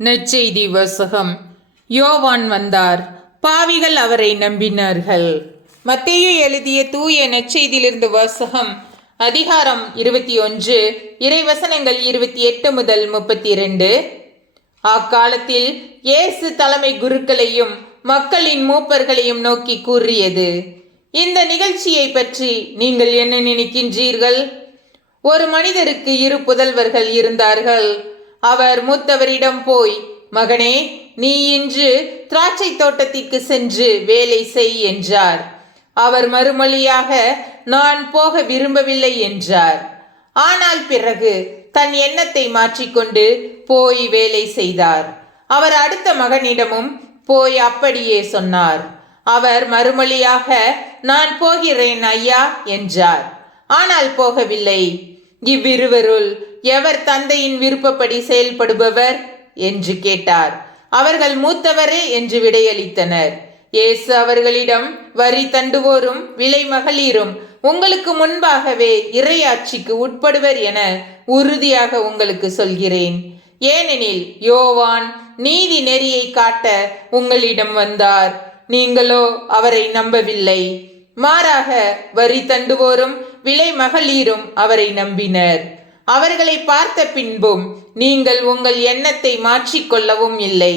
நற்செய்தி வாசகம். யோவான் வந்தார், பாவிகள் அவரை நம்பினார்கள். மத்தேயு எழுதிய தூய நற்செய்தியிலிருந்து வாசகம். அதிகாரம் 21, இறைவசனங்கள் 28 முதல் 32. அக்காலத்தில் இயேசு தலைமை குருக்களையும் மக்களின் மூப்பர்களையும் நோக்கி கூறியது, இந்த நிகழ்ச்சியை பற்றி நீங்கள் என்ன நினைக்கின்றீர்கள்? ஒரு மனிதருக்கு 2 புதல்வர்கள் இருந்தார்கள். அவர் மூத்தவரிடம் போய், மகனே, நீ இன்று திராட்சை தோட்டத்திற்கு சென்று வேலை செய் என்றார். அவர் மறுமொழியாக, நான் போக விரும்பவில்லை என்றார். ஆனால் பிறகு தன் எண்ணத்தை மாற்றிக்கொண்டு போய் வேலை செய்தார். அவர் அடுத்த மகனிடமும் போய் அப்படியே சொன்னார். அவர் மறுமொழியாக, நான் போகிறேன் ஐயா என்றார். ஆனால் போகவில்லை. இவ்விருவருள் எவர் தந்தையின் விருப்பப்படி செயல்படுபவர் என்று கேட்டார். அவர்கள் மூத்தவரே என்று விடையளித்தனர். இயேசு அவர்களிடம், வரி தண்டுவோரும் விலை மகளிரும் உங்களுக்கு முன்பாகவே இறையாட்சிக்கு உட்படுவர் என உறுதியாக உங்களுக்கு சொல்கிறேன். ஏனெனில் யோவான் நீதி நெறியை காட்ட உங்களிடம் வந்தார், நீங்களோ அவரை நம்பவில்லை. மாறாக வரி தண்டுவோரும் விலை மகளிரும் அவரை நம்பினர். அவர்களை பார்த்த பின்பும் நீங்கள் உங்கள் எண்ணத்தை மாற்றிக்கொள்ளவும் இல்லை,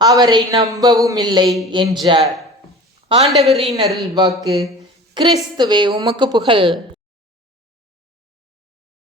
அவரை நம்பவும் இல்லை என்றார். ஆண்டவரின் அருள் வாக்கு. கிறிஸ்துவே உமக்கு புகழ்.